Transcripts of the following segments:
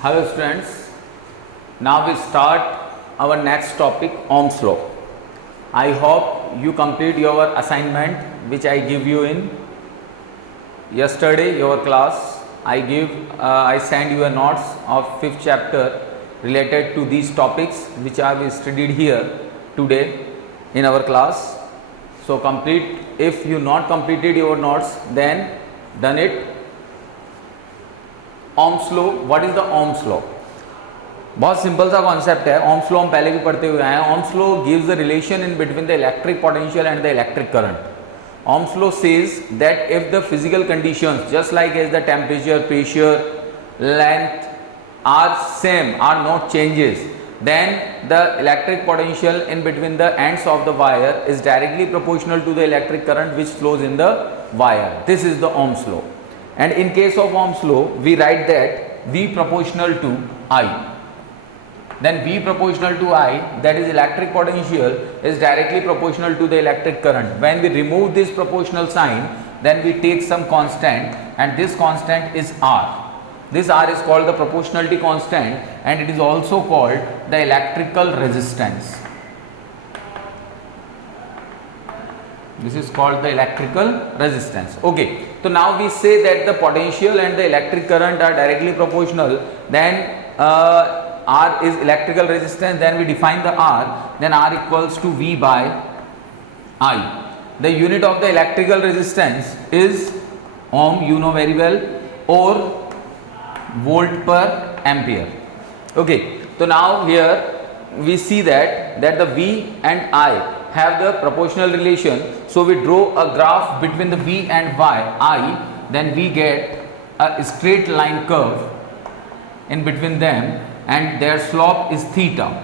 Hello students, now we start our next topic, Ohm's law. I hope you complete your assignment which I give you in yesterday your class. I send you a notes of 5th chapter related to these topics which are we studied here today in our class. So complete. If you not completed your notes, then done it. Ohm's law. What is the Ohm's law? बहुत simple सा concept है. Ohm's law हम पहले भी पढ़ते हुए आए हैं. Ohm's law gives the relation in between the electric potential and the electric current. Ohm's law says that if the physical conditions, just like as the temperature, pressure, length are same, are not changes, then the electric potential in between the ends of the wire is directly proportional to the electric current which flows in the wire. This is the Ohm's law. And in case of Ohm's law, we write that V proportional to I. Then V proportional to I, that is electric potential, is directly proportional to the electric current. When we remove this proportional sign, then we take some constant, and this constant is R. This R is called the proportionality constant, and it is also called the electrical resistance. This is called the electrical resistance. Okay, so now we say that the potential and the electric current are directly proportional. Then R is electrical resistance. Then we define the R. Then R equals to V by I. The unit of the electrical resistance is ohm, you know very well, or volt per ampere. Okay, so now here we see that the V and I have the proportional relation. So we draw a graph between the V and I, then we get a straight line curve in between them, and their slope is theta.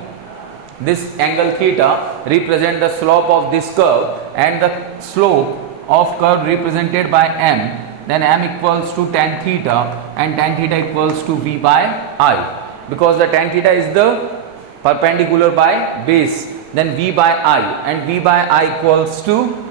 This angle theta represents the slope of this curve, and the slope of curve represented by m. Then m equals to tan theta, and tan theta equals to V by I, because the tan theta is the perpendicular by base. Then V by I, and V by I equals to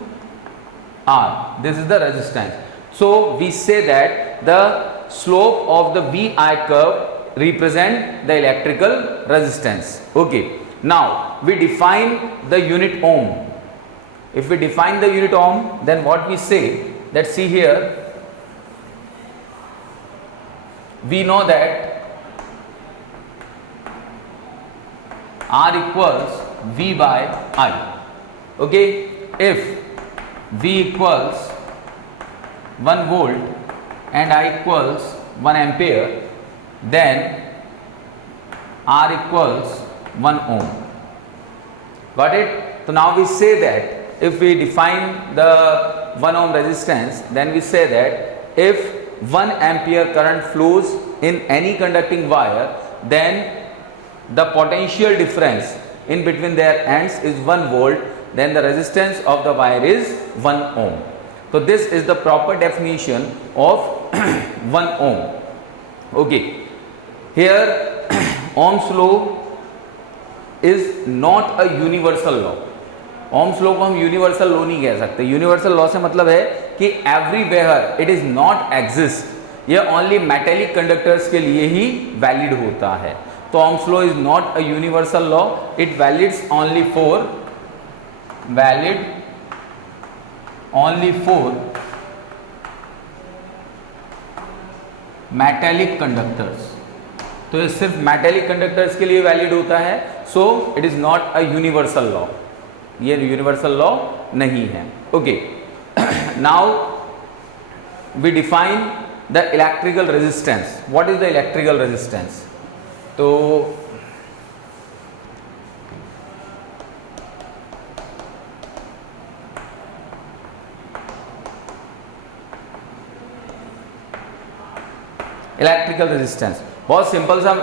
R. This is the resistance. So we say that the slope of the VI curve represent the electrical resistance. Okay. Now we define the unit ohm. If we define the unit ohm, then what we say, that see here, we know that R equals V by I. Okay, if V equals 1 volt and I equals 1 ampere, then R equals 1 ohm. Got it? So now we say that if we define the 1 ohm resistance, then we say that if 1 ampere current flows in any conducting wire, then the potential difference in between their ends is 1 volt, then the resistance of the wire is 1 ohm. So this is the proper definition of 1 ohm. Okay, here Ohm's law is not a universal law. Ohm's law को हम universal law नहीं कह सकते. Universal law से मतलब है कि everywhere it is not exist. यह only metallic conductors के लिए ही valid होता है. तो Ohm's law is not a universal law. It valids only for metallic conductors. तो ये सिर्फ metallic conductors के लिए valid होता है. So it is not a universal law. ये universal law नहीं है. Okay. Now we define the electrical resistance. What is the electrical resistance? तो इलेक्ट्रिकल रेजिस्टेंस बहुत सिंपल सा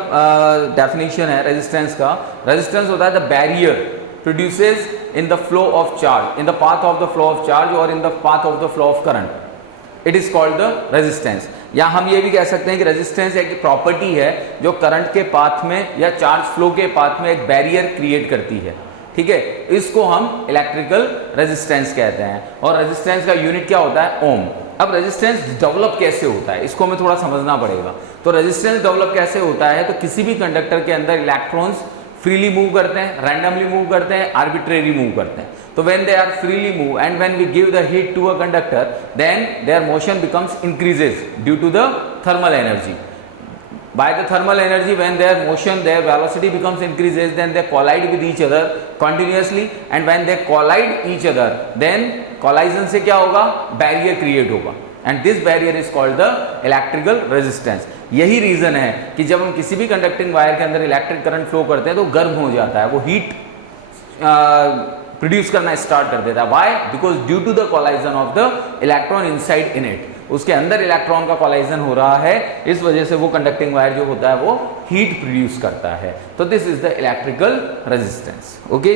डेफिनेशन है रेजिस्टेंस का. रेजिस्टेंस होता है the barrier produces in the flow of charge, in the path of the flow of charge और in the path of the flow of current. It is called the resistance. या हम ये भी कह सकते हैं कि रेजिस्टेंस एक प्रॉपर्टी है जो करंट के पाथ में या चार्ज फ्लो के पाथ में एक बैरियर क्रिएट करती है. ठीक है, इसको हम इलेक्ट्रिकल रेजिस्टेंस कहते हैं. और रेजिस्टेंस का यूनिट क्या होता है? ओम. अब रेजिस्टेंस डेवलप कैसे होता है इसको हमें थोड़ा समझना पड़ेगा। तो रेजिस्टेंस डेवलप कैसे होता है, तो किसी भी कंडक्टर के अंदर इलेक्ट्रॉन्स फ्रीली मूव करते हैं, रैंडमली मूव करते हैं, आर्बिट्रेरी मूव करते हैं। तो when they are freely move and when we give the heat to a conductor then their motion becomes increases due to the thermal energy. By the thermal energy, when their motion, their velocity becomes increases, then they collide with each other continuously, and when they collide each other, then collision से क्या होगा, barrier create होगा, and this barrier is called the electrical resistance। यही reason है कि जब हम किसी भी कंडक्टिंग वायर के अंदर इलेक्ट्रिक करंट फ्लो करते हैं तो गर्म हो जाता है, वो हीट प्रोड्यूस करना स्टार्ट कर देता है। Why? Because due to the collision of the electron inside in it, उसके अंदर इलेक्ट्रॉन का कोलाइजन हो रहा है, इस वजह से वो कंडक्टिंग वायर जो होता है वो हीट प्रोड्यूस करता है। तो this is the electrical resistance. Okay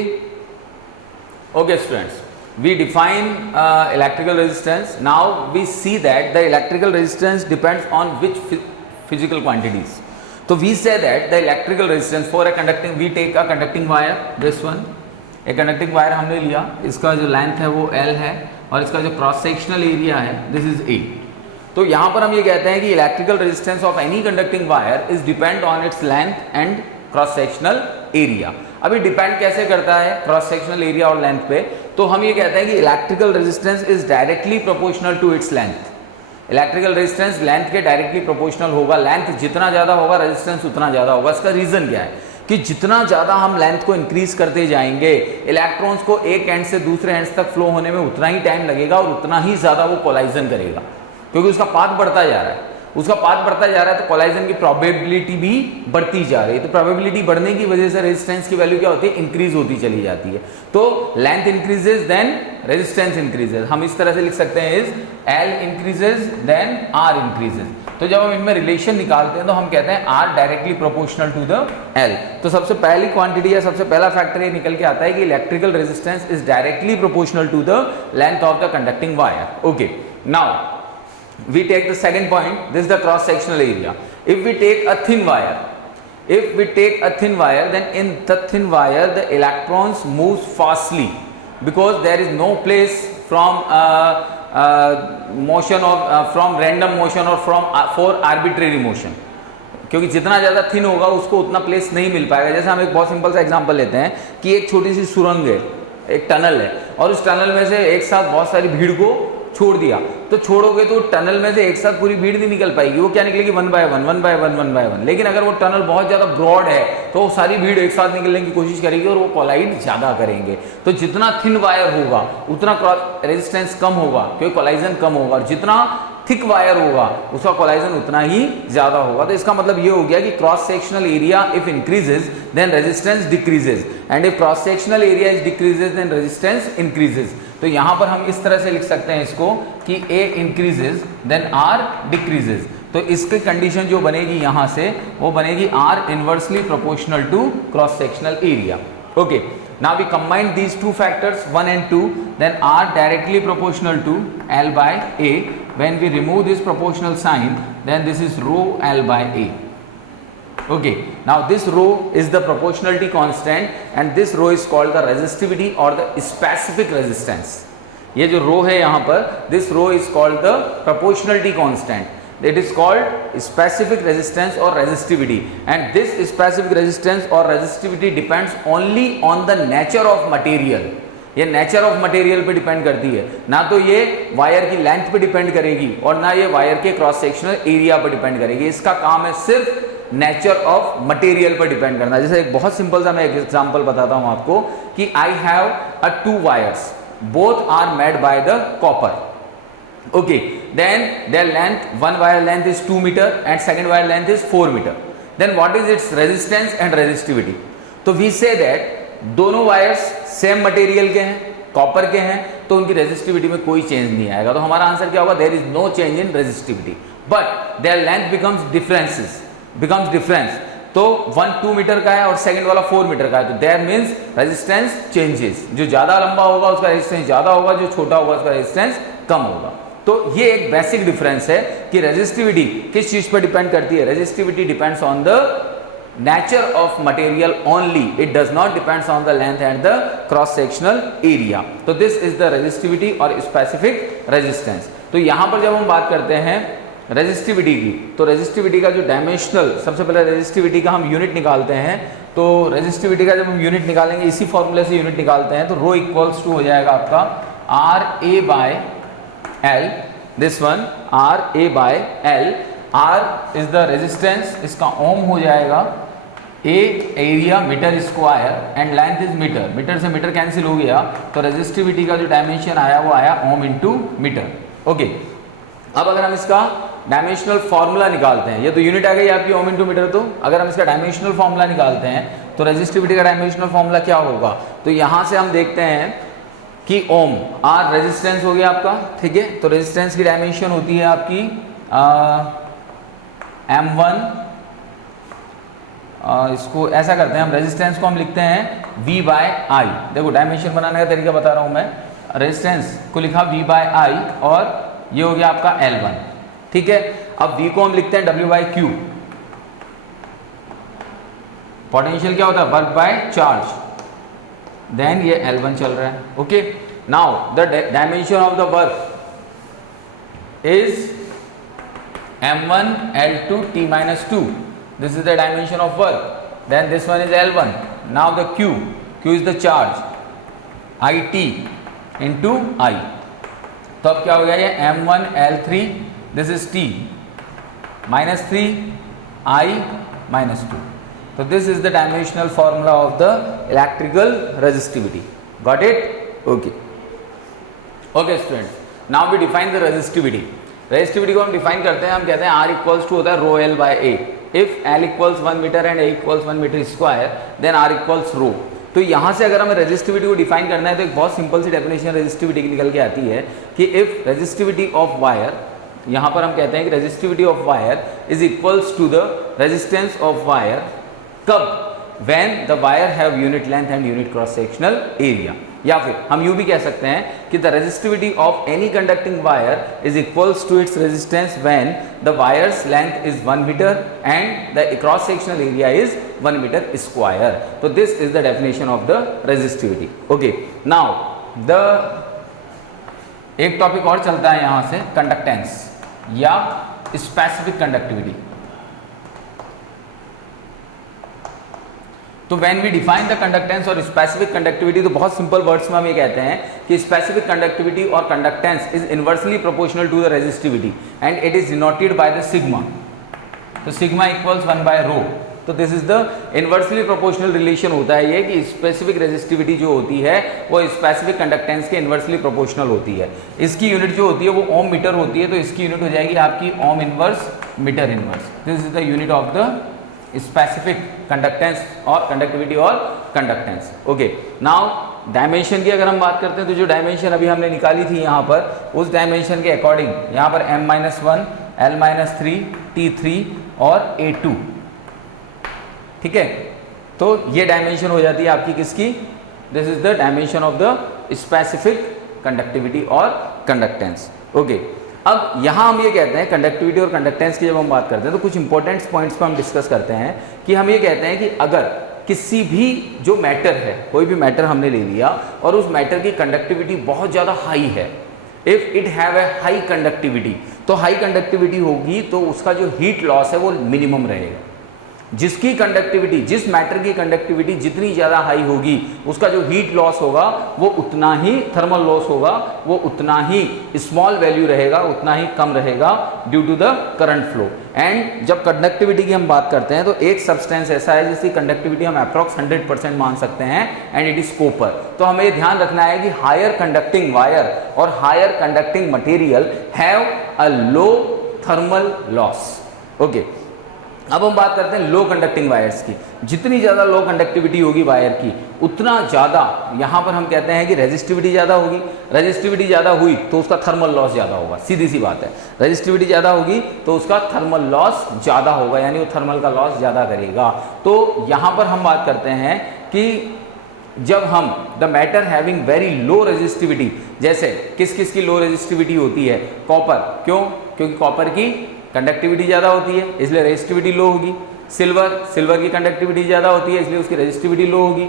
okay students, we define electrical resistance. Now we see that the electrical resistance depends on which physical quantities. So we say that the electrical resistance for a conducting, we take a conducting wire, this one, एक conducting wire हमने लिया, इसका जो length है वो L है और इसका जो क्रॉस सेक्शनल एरिया है दिस इज A। तो यहाँ पर हम ये कहते हैं कि electrical resistance of any conducting wire is depend on its length and cross sectional area. अभी डिपेंड कैसे करता है क्रॉस सेक्शनल एरिया और लेंथ पे, तो हम ये कहते हैं कि electrical resistance is directly proportional to its length. Electrical resistance length के डायरेक्टली प्रोपोर्शनल होगा, लेंथ जितना ज़्यादा होगा रेजिस्टेंस उतना ज़्यादा होगा। इसका रीज़न क्या है कि जितना ज़्यादा हम लेंथ को इंक्रीज करते जाएंगे, इलेक्ट्रॉन्स को एक एंड से दूसरे एंड तक फ्लो होने में उतना ही टाइम लगेगा और उतना ही ज़्यादा वो कोलाइजन करेगा, क्योंकि उसका पाथ बढ़ता जा रहा है, उसका पाथ बढ़ता जा रहा है, तो कोलाइजन की प्रोबेबिलिटी भी बढ़ती जा रही है। तो प्रोबेबिलिटी बढ़ने की वजह से रेजिस्टेंस की वैल्यू क्या होती है, इंक्रीज होती चली जाती है। तो length increases then resistance increases, हम इस तरह से लिख सकते हैं is L increases then R increases. तो जब हम इनमें रिलेशन निकालते हैं तो हम कहते हैं R directly proportional to the L। तो सबसे पहली क्वांटिटी या सबसे पहला फैक्टर ये निकल के आता है कि electrical resistance is directly proportional to the length of the conducting wire. Okay, now we take the second point, this is the cross sectional area. If we take a thin wire, then in the thin wire the electrons moves fastly because there is no place from motion of from random motion or for arbitrary motion, क्योंकि जितना ज़्यादा thin होगा उसको उतना place नहीं मिल पाएगा। जैसे हम एक बहुत सिंपल सा एग्जांपल लेते हैं कि एक छोटी सी सुरंग है, एक टनल है, और उस टनल में से एक साथ बहुत सारी भीड़ को छोड़ दिया, तो छोड़ोगे तो टनल में से एक साथ पूरी भीड़ नहीं निकल पाएगी, वो क्या निकलेगी, वन बाय वन। लेकिन अगर वो टनल बहुत ज़्यादा ब्रॉड है तो वो सारी भीड़ एक साथ निकलने की कोशिश करेगी और वो कोलाइड ज़्यादा करेंगे। तो जितना थिन वायर होगा उतना क्रॉस रेजिस्टेंस कम होगा, क्योंकि कोलाइजन कम होगा, और जितना थिक वायर होगा उसका कोलाइजन उतना ही ज़्यादा होगा। तो इसका मतलब ये हो गया कि cross sectional area if increases then resistance decreases, and if cross sectional area is decreases then resistance increases. तो यहाँ पर हम इस तरह से लिख सकते हैं इसको कि A increases then R decreases. तो इसकी कंडीशन जो बनेगी यहाँ से वो बनेगी R inversely proportional to cross sectional area. Okay, now we combine these two factors 1 and 2, then R directly proportional to L by A। When we remove this proportional sign, then this is rho L by A. Okay, now this rho is the proportionality constant and this rho is called the resistivity or the specific resistance. ये जो rho है यहाँ पर, this rho is called the proportionality constant. It is called specific resistance or resistivity, and this specific resistance or resistivity depends only on the nature of material. ये nature of material पे depend करती है, ना तो ये wire की length पे depend करेगी और ना ये वायर के क्रॉस सेक्शनल एरिया पे डिपेंड करेगी। इसका काम है सिर्फ नेचर ऑफ मटेरियल पर डिपेंड करना। जैसे एक बहुत सिंपल सा मैं एक एग्जांपल बताता हूं आपको कि I have a 2 wires, both are made by the copper. Okay, then their length, one wire length is 2 meter and second wire length is 4 meter. Then what is its resistance and resistivity? तो we say that दोनों wires same material के हैं, copper के हैं, तो उनकी resistivity में कोई चेंज नहीं आएगा। तो हमारा आंसर क्या होगा, there is no change in resistivity, but their length becomes difference. तो 1 2 मीटर का है और सेकंड वाला 4 मीटर का है, तो देयर मींस रेजिस्टेंस चेंजेस। जो ज्यादा लंबा होगा उसका रेजिस्टेंस ज्यादा होगा, जो छोटा होगा उसका रेजिस्टेंस कम होगा। तो ये एक बेसिक डिफरेंस है कि रेजिस्टिविटी किस चीज पर डिपेंड करती है। Resistivity depends on the nature of material only, it does not depends on the length and the cross sectional area. So this is the resistivity or specific resistance. तो यहाँ पर जब हम बात करते हैं रेजिस्टिविटी की, तो रेजिस्टिविटी का जो डायमेंशनल, सबसे पहले रेजिस्टिविटी का हम यूनिट निकालते हैं। तो रेजिस्टिविटी का जब हम यूनिट निकालेंगे, इसी फॉर्मूले से यूनिट निकालते हैं, तो रो इक्वल्स टू हो जाएगा आपका R A by L, this one R A by L. R is the resistance, इसका ओम हो जाएगा, A area metre square and length is metre, metre से मीटर कैंसिल हो गया, तो रेजिस्टिविटी का जो डायमेंशन आया वो आया ओम इंटू मीटर। ओके, अब अगर हम इसका डायमेंशनल फॉर्मूला निकालते हैं, ये तो यूनिट आ गई आपकी ओम इंटू मीटर, तो अगर हम इसका डायमेंशनल फॉर्मूला निकालते हैं तो रेजिस्टिविटी का डायमेंशनल फॉर्मूला क्या होगा, तो यहाँ से हम देखते हैं कि ओम, आर रेजिस्टेंस हो गया आपका, ठीक है। तो रेजिस्टेंस की डायमेंशन होती है आपकी M1, इसको ऐसा करते हैं हम, रेजिस्टेंस को हम लिखते हैं V बाय आई। देखो डायमेंशन बनाने का तरीका बता रहा हूँ मैं, रेजिस्टेंस को लिखा V बाय आई और ये हो गया आपका L1, ठीक है। अब V को हम लिखते हैं W बाय क्यू, पोटेंशियल क्या होता है, वर्क बाय चार्ज, देन ये L1 चल रहा है। Okay, now the dimension of the work is M1 L2 T minus 2, this is the dimension of work, then this one is L1, now the Q is the charge, IT into I, तो अब क्या हो गया, ये M1 L3, this is T minus 3 I minus 2, so this is the dimensional formula of the electrical resistivity, got it? Okay, okay students, now we define the resistivity। Resistivity को हम define करते हैं, हम कहते हैं R इक्वल्स टू होता है rho L by A. If L equals 1 metre and A equals 1 metre square, then R equals rho. तो यहाँ से अगर हमें रेजिस्टिविटी को डिफाइन करना है तो एक बहुत सिंपल सी डेफिनेशन रेजिस्टिविटी की निकल के आती है कि इफ रेजिस्टिविटी ऑफ वायर, यहाँ पर हम कहते हैं कि resistivity of wire is equals to the resistance of wire, कब, when the wire have unit length and unit cross sectional area, या फिर हम यूँ भी कह सकते हैं कि the resistivity of any conducting wire is equals to its resistance when the wire's length is 1 meter and the cross sectional area is 1 meter square. So this is the definition of the resistivity. Okay, now the एक topic और चलता है यहाँ से, conductance या specific conductivity. तो when we define the conductance और specific conductivity, तो बहुत सिंपल वर्ड्स में हम ये कहते हैं कि स्पेसिफिक कंडक्टिविटी और conductance is inversely proportional to the resistivity and it is denoted by the sigma. तो सिग्मा इक्वल्स 1 बाय रो, तो this is the inversely proportional relation होता है ये कि स्पेसिफिक रेजिस्टिविटी जो होती है वो स्पेसिफिक कंडक्टेंस के इनवर्सली प्रोपोर्शनल होती है। इसकी यूनिट जो होती है वो ओम मीटर होती है, तो इसकी यूनिट हो जाएगी आपकी ohm inverse metre inverse. This is the unit of the specific conductance और कंडक्टिविटी और कंडक्टेंस। ओके, नाउ डायमेंशन की अगर हम बात करते हैं तो जो डायमेंशन अभी हमने निकाली थी यहाँ पर, उस डायमेंशन के अकॉर्डिंग यहाँ पर M-1, L-3, T3 और A2, ठीक है। तो ये डायमेंशन हो जाती है आपकी किसकी, this is the dimension of the specific conductivity और कंडक्टेंस। ओके, अब यहाँ हम ये कहते हैं कंडक्टिविटी और कंडक्टेंस की जब हम बात करते हैं तो कुछ इंपॉर्टेंट पॉइंट्स पर हम डिस्कस करते हैं कि हम ये कहते हैं कि अगर किसी भी जो मैटर है, कोई भी मैटर हमने ले लिया और उस मैटर की कंडक्टिविटी बहुत ज़्यादा हाई है, if it have a high conductivity, तो हाई कंडक्टिविटी होगी तो उसका जो हीट लॉस है वो मिनिमम रहेगा। जिसकी कंडक्टिविटी, जिस मैटर की कंडक्टिविटी जितनी ज़्यादा हाई होगी उसका जो हीट लॉस होगा वो उतना ही, थर्मल लॉस होगा वो उतना ही स्मॉल वैल्यू रहेगा, उतना ही कम रहेगा due to the current flow. And जब कंडक्टिविटी की हम बात करते हैं तो एक सब्सटेंस ऐसा है जिसकी कंडक्टिविटी हम अप्रॉक्स 100% मान सकते हैं एंड इट इज कॉपर। तो हमें ये ध्यान रखना है कि हायर कंडक्टिंग वायर और higher conducting material have a low thermal loss. Okay, अब हम बात करते हैं लो कंडक्टिंग वायर्स की। जितनी ज़्यादा लो कंडक्टिविटी होगी वायर की उतना ज़्यादा यहाँ पर हम कहते हैं कि रेजिस्टिविटी ज़्यादा होगी। रेजिस्टिविटी ज़्यादा हुई तो उसका थर्मल लॉस ज़्यादा होगा, सीधी सी बात है। रेजिस्टिविटी ज़्यादा होगी तो उसका थर्मल लॉस ज़्यादा होगा, यानी वो थर्मल का लॉस ज़्यादा करेगा। तो यहाँ पर हम बात करते हैं कि जब हम the matter having very low resistivity, जैसे किस किस की लो रेजिस्टिविटी होती है, कॉपर, क्यों, क्योंकि कॉपर की कंडक्टिविटी ज़्यादा होती है इसलिए रेजिस्टिविटी लो होगी। सिल्वर की कंडक्टिविटी ज़्यादा होती है इसलिए उसकी रेजिस्टिविटी लो होगी।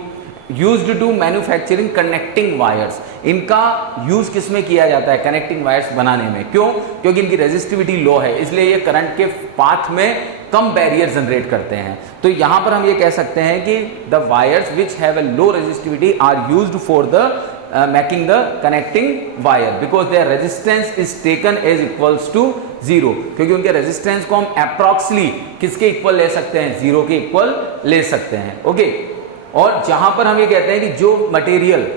Used to manufacturing connecting wires. इनका यूज किस में किया जाता है? कनेक्टिंग वायर्स बनाने में। क्यों? क्योंकि इनकी रेजिस्टिविटी लो है, इसलिए ये करंट के पाथ में कम बैरियर जनरेट करते हैं। तो यहां पर हम ये कह सकते हैं कि the wires which have a low resistivity are used for the making the connecting wire because their resistance is taken as equals to 0, क्योंकि उनके रेजिस्टेंस को हम अप्रॉक्सली किसके इक्वल ले सकते हैं? 0 के इक्वल ले सकते हैं। ओके, और जहां पर हम ये कहते हैं कि जो मटेरियल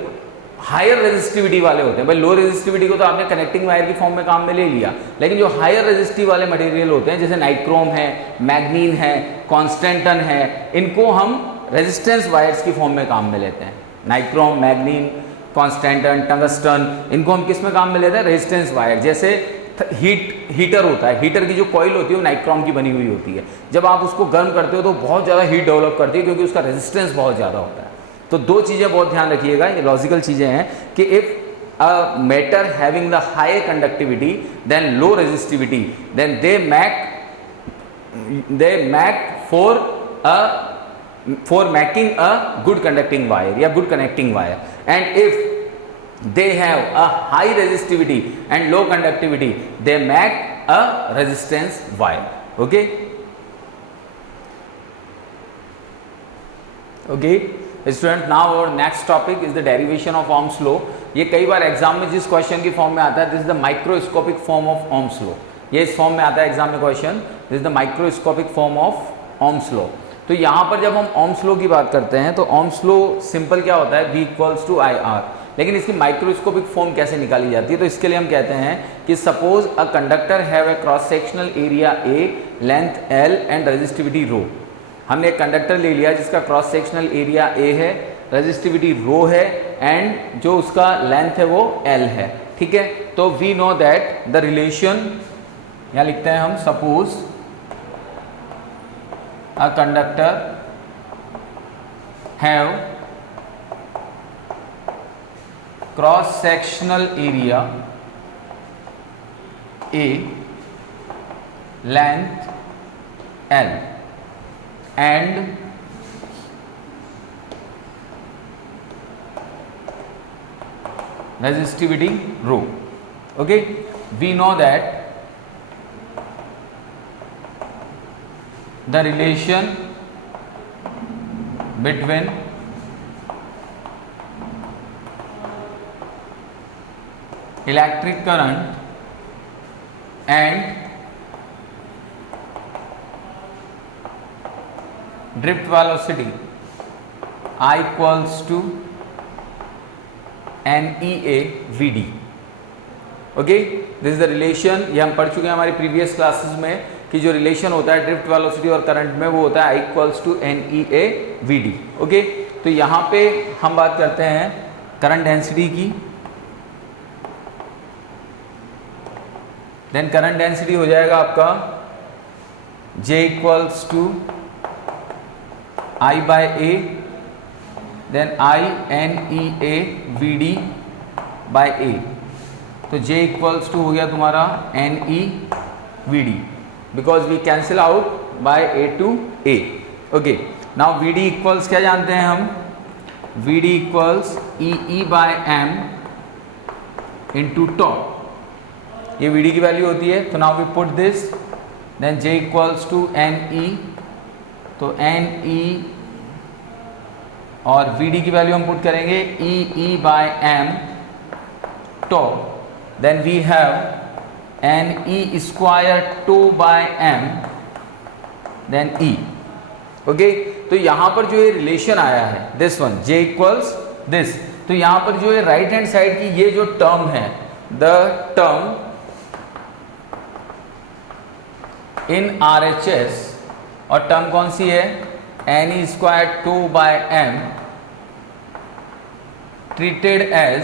हायर रेजिस्टिविटी वाले होते हैं, भाई लो रेजिस्टिविटी को तो आपने कनेक्टिंग वायर की फॉर्म में काम में ले लिया, लेकिन जो हायर रेजिस्टिव वाले मटेरियल होते हैं जैसे नाइक्रोम है, मैग्नीन है, कॉन्स्टेंटन है, इनको हम रेजिस्टेंस वायर्स की फॉर्म में काम में लेते हैं। नाइक्रोम, मैग्नीन, कॉन्स्टेंटन, टंगस्टन, इनको हम किस में काम में लेते हैं? Resistance wire. जैसे हीटर होता है, हीटर की जो कॉइल होती है वो नाइक्रोम की बनी हुई होती है। जब आप उसको गर्म करते हो तो बहुत ज़्यादा हीट डेवलप करती है क्योंकि उसका रेजिस्टेंस बहुत ज़्यादा होता है। तो दो चीज़ें बहुत ध्यान रखिएगा, ये लॉजिकल चीज़ें हैं कि if a metal having the high conductivity then low resistivity then they make for making a good conducting wire या good connecting wire, and if they have a high resistivity and low conductivity they make a resistance wire. Okay, student, now our next topic is the derivation of Ohm's law. ये कई बार exam में जिस question की form में आता है, this is the microscopic form of Ohm's law. ये इस फॉर्म में आता है एग्जाम में question, this is the microscopic form of Ohm's law. तो यहाँ पर जब हम Ohm's law की बात करते हैं तो Ohm's law सिंपल क्या होता है? V equals to I R. लेकिन इसकी माइक्रोस्कोपिक फॉर्म कैसे निकाली जाती है? तो इसके लिए हम कहते हैं कि suppose a conductor have a cross sectional area A, length L and resistivity rho. हमने एक कंडक्टर ले लिया जिसका क्रॉस सेक्शनल एरिया ए है, रेजिस्टिविटी रो है एंड जो उसका लेंथ है वो एल है। ठीक है, तो we know that the relation, यहाँ लिखते हैं हम, suppose a conductor have cross sectional area A, length L and resistivity rho. Okay, we know that the relation between electric current and drift velocity I equals to NEA VD. Okay, this is the relation, ये हम पढ़ चुके हैं हमारी previous classes में कि जो relation होता है ड्रिफ्ट वेलोसिटी और करंट में वो होता है I equals to NEA VD. Okay, तो यहाँ पे हम बात करते हैं करंट डेंसिटी की। देन करंट डेंसिटी हो जाएगा आपका J equals to I by A, then I NEA VD by A. तो J इक्वल्स टू हो गया तुम्हारा NE VD because we cancel out by A to A. Okay, now VD equals क्या जानते हैं हम? VD equals EE by M into tau. ये VD की वैल्यू होती है, तो now we put this, then J equals to NE, तो NE और VD की वैल्यू हम पुट करेंगे EE by M tau, then we have NE square tau by M then E. Okay, तो यहां पर जो ये रिलेशन आया है this one J equals this, तो यहां पर जो ये राइट हैंड साइड की ये जो टर्म है, द टर्म इन RHS, और टर्म कौन सी है? NE square tau by M treated as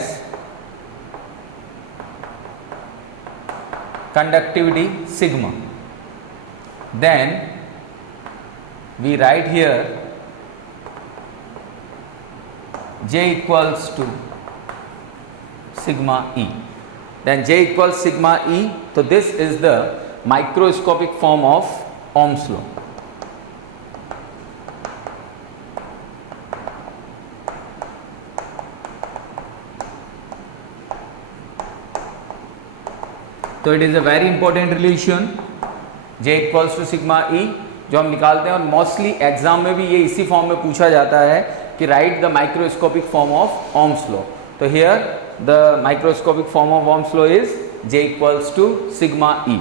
conductivity sigma. Then we write here J equals to sigma E. Then J equals sigma E. So this is the microscopic form of Ohm's law. तो it is a very important relation J equals to sigma E जो हम निकालते हैं, और mostly exam में भी ये इसी फॉर्म में पूछा जाता है कि write the microscopic form of Ohm's law. तो here the microscopic form of Ohm's law is J equals to sigma E।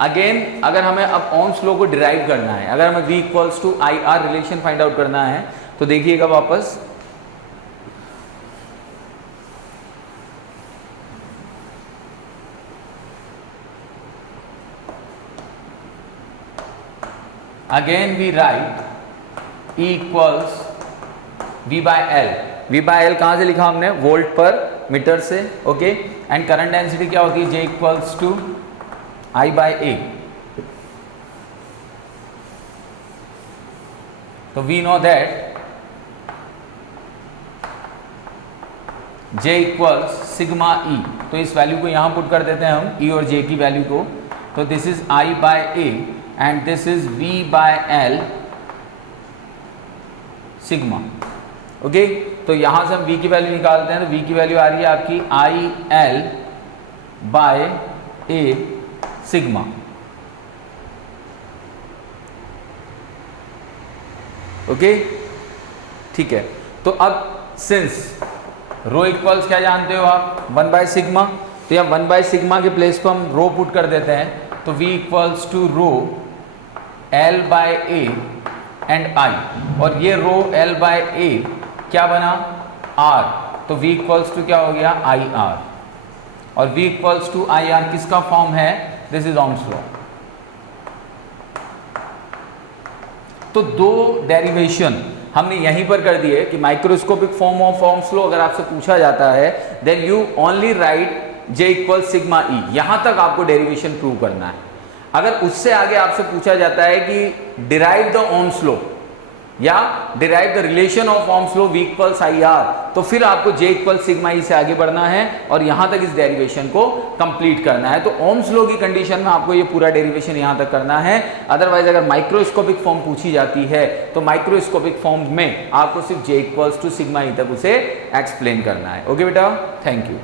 Again अगर हमें अब ओम्स लॉ को डिराइव करना है, अगर हमें V equals to IR relation find out करना है, तो देखिएगा वापस again we write E equals V by L। V by L कहाँ से लिखा हमने? वोल्ट पर मीटर से, ओके। एंड करंट डेंसिटी क्या होती है? J equals to I by A। तो we know that J equals sigma E। तो इस वैल्यू को यहाँ पुट कर देते हैं हम, E और J की वैल्यू को। तो this is I by A and this is V by L sigma, okay. तो यहां से हम V की वैल्यू निकालते हैं, तो V की वैल्यू आ रही है आपकी IL by A sigma, okay, ठीक है। तो अब सिंस रो इक्वल्स क्या जानते हो आप? 1 बाय सिग्मा। तो यहाँ 1 बाय सिग्मा के प्लेस पर हम रो पुट कर देते हैं, तो V equals to rho L by A and I, और ये रो L बाय A क्या बना? R। तो V इक्वल्स टू क्या हो गया? IR, और V इक्वल्स टू IR किसका फॉर्म है? This is Ohm's law. तो दो डेरिवेशन हमने यहीं पर कर दिए कि microscopic form of Ohm's law अगर आपसे पूछा जाता है then you only write J equal sigma E। यहां तक आपको डेरिवेशन प्रूव करना है। अगर उससे आगे आपसे पूछा जाता है कि डिराइव द ओम्स लॉ या derive the relation of Ohm's law V equals IR, तो फिर आपको J इक्वल सिग्मा E से आगे बढ़ना है और यहां तक इस डेरिवेशन को कंप्लीट करना है। तो ओम्स लॉ की कंडीशन में आपको ये पूरा डेरिवेशन यहां तक करना है। अदरवाइज अगर माइक्रोस्कोपिक फॉर्म पूछी जाती है तो माइक्रोस्कोपिक फॉर्म में आपको सिर्फ J equals to sigma E तक उसे एक्सप्लेन करना है। ओके बेटा, थैंक यू।